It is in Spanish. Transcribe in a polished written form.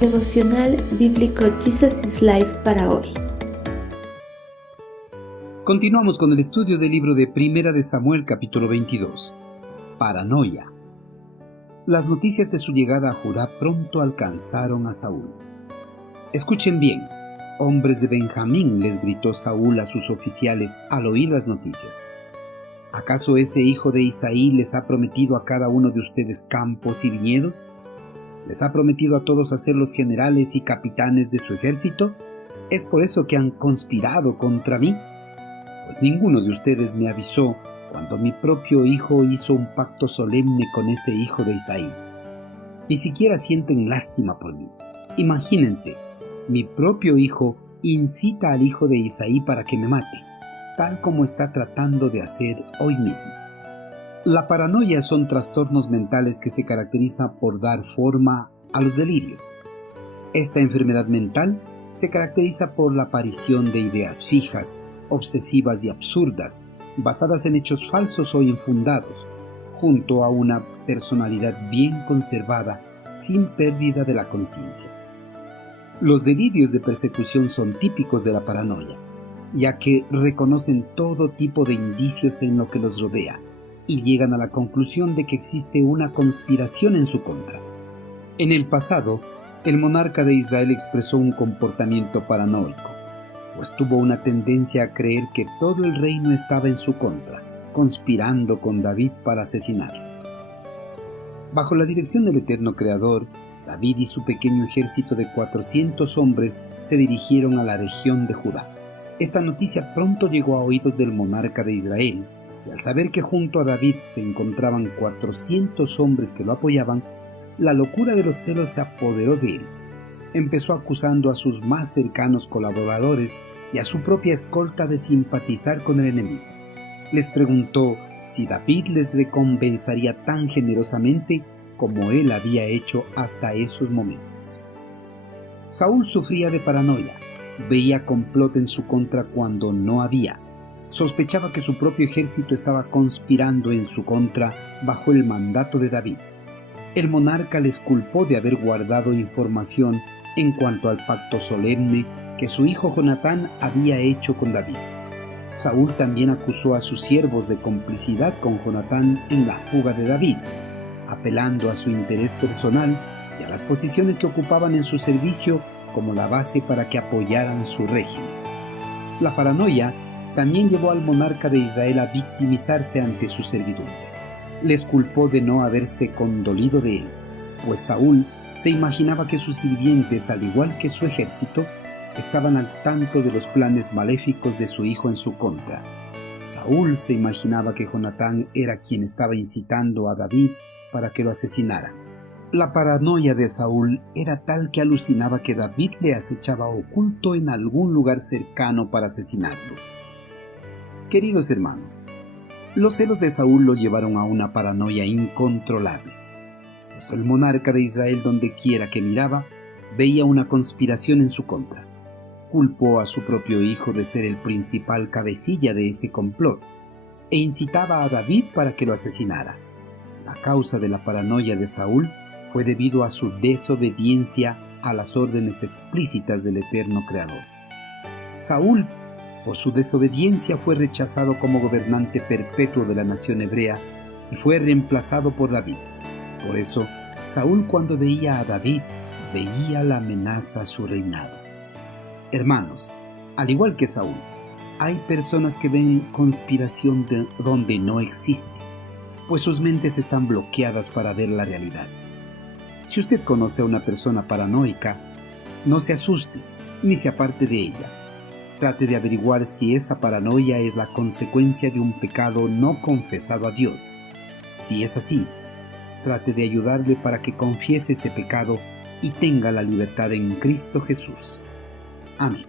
Devocional Bíblico Jesus is Life para hoy. Continuamos con el estudio del libro de Primera de Samuel, capítulo 22. Paranoia. Las noticias de su llegada a Judá pronto alcanzaron a Saúl. Escuchen bien, hombres de Benjamín, les gritó Saúl a sus oficiales al oír las noticias. ¿Acaso ese hijo de Isaí les ha prometido a cada uno de ustedes campos y viñedos? ¿Les ha prometido a todos hacer los generales y capitanes de su ejército? ¿Es por eso que han conspirado contra mí? Pues ninguno de ustedes me avisó cuando mi propio hijo hizo un pacto solemne con ese hijo de Isaí. Ni siquiera sienten lástima por mí. Imagínense, mi propio hijo incita al hijo de Isaí para que me mate, tal como está tratando de hacer hoy mismo. La paranoia son trastornos mentales que se caracterizan por dar forma a los delirios. Esta enfermedad mental se caracteriza por la aparición de ideas fijas, obsesivas y absurdas, basadas en hechos falsos o infundados, junto a una personalidad bien conservada, sin pérdida de la conciencia. Los delirios de persecución son típicos de la paranoia, ya que reconocen todo tipo de indicios en lo que los rodea, y llegan a la conclusión de que existe una conspiración en su contra. En el pasado, el monarca de Israel expresó un comportamiento paranoico, pues tuvo una tendencia a creer que todo el reino estaba en su contra, conspirando con David para asesinarlo. Bajo la dirección del eterno Creador, David y su pequeño ejército de 400 hombres se dirigieron a la región de Judá. Esta noticia pronto llegó a oídos del monarca de Israel, y al saber que junto a David se encontraban 400 hombres que lo apoyaban, la locura de los celos se apoderó de él. Empezó acusando a sus más cercanos colaboradores y a su propia escolta de simpatizar con el enemigo. Les preguntó si David les recompensaría tan generosamente como él había hecho hasta esos momentos. Saúl sufría de paranoia, veía complot en su contra cuando no había. Sospechaba que su propio ejército estaba conspirando en su contra bajo el mandato de David. El monarca les culpó de haber guardado información en cuanto al pacto solemne que su hijo Jonatán había hecho con David. Saúl también acusó a sus siervos de complicidad con Jonatán en la fuga de David, apelando a su interés personal y a las posiciones que ocupaban en su servicio como la base para que apoyaran su régimen. La paranoia también llevó al monarca de Israel a victimizarse ante su servidumbre. Les culpó de no haberse condolido de él, pues Saúl se imaginaba que sus sirvientes, al igual que su ejército, estaban al tanto de los planes maléficos de su hijo en su contra. Saúl se imaginaba que Jonatán era quien estaba incitando a David para que lo asesinara. La paranoia de Saúl era tal que alucinaba que David le acechaba oculto en algún lugar cercano para asesinarlo. Queridos hermanos, los celos de Saúl lo llevaron a una paranoia incontrolable, pues el monarca de Israel, donde quiera que miraba, veía una conspiración en su contra. Culpó a su propio hijo de ser el principal cabecilla de ese complot e incitaba a David para que lo asesinara. La causa de la paranoia de Saúl fue debido a su desobediencia a las órdenes explícitas del eterno Creador. Saúl, por su desobediencia, fue rechazado como gobernante perpetuo de la nación hebrea y fue reemplazado por David. Por eso, Saúl, cuando veía a David, veía la amenaza a su reinado. Hermanos, al igual que Saúl, hay personas que ven conspiración donde no existe, pues sus mentes están bloqueadas para ver la realidad. Si usted conoce a una persona paranoica, no se asuste ni se aparte de ella. Trate de averiguar si esa paranoia es la consecuencia de un pecado no confesado a Dios. Si es así, trate de ayudarle para que confiese ese pecado y tenga la libertad en Cristo Jesús. Amén.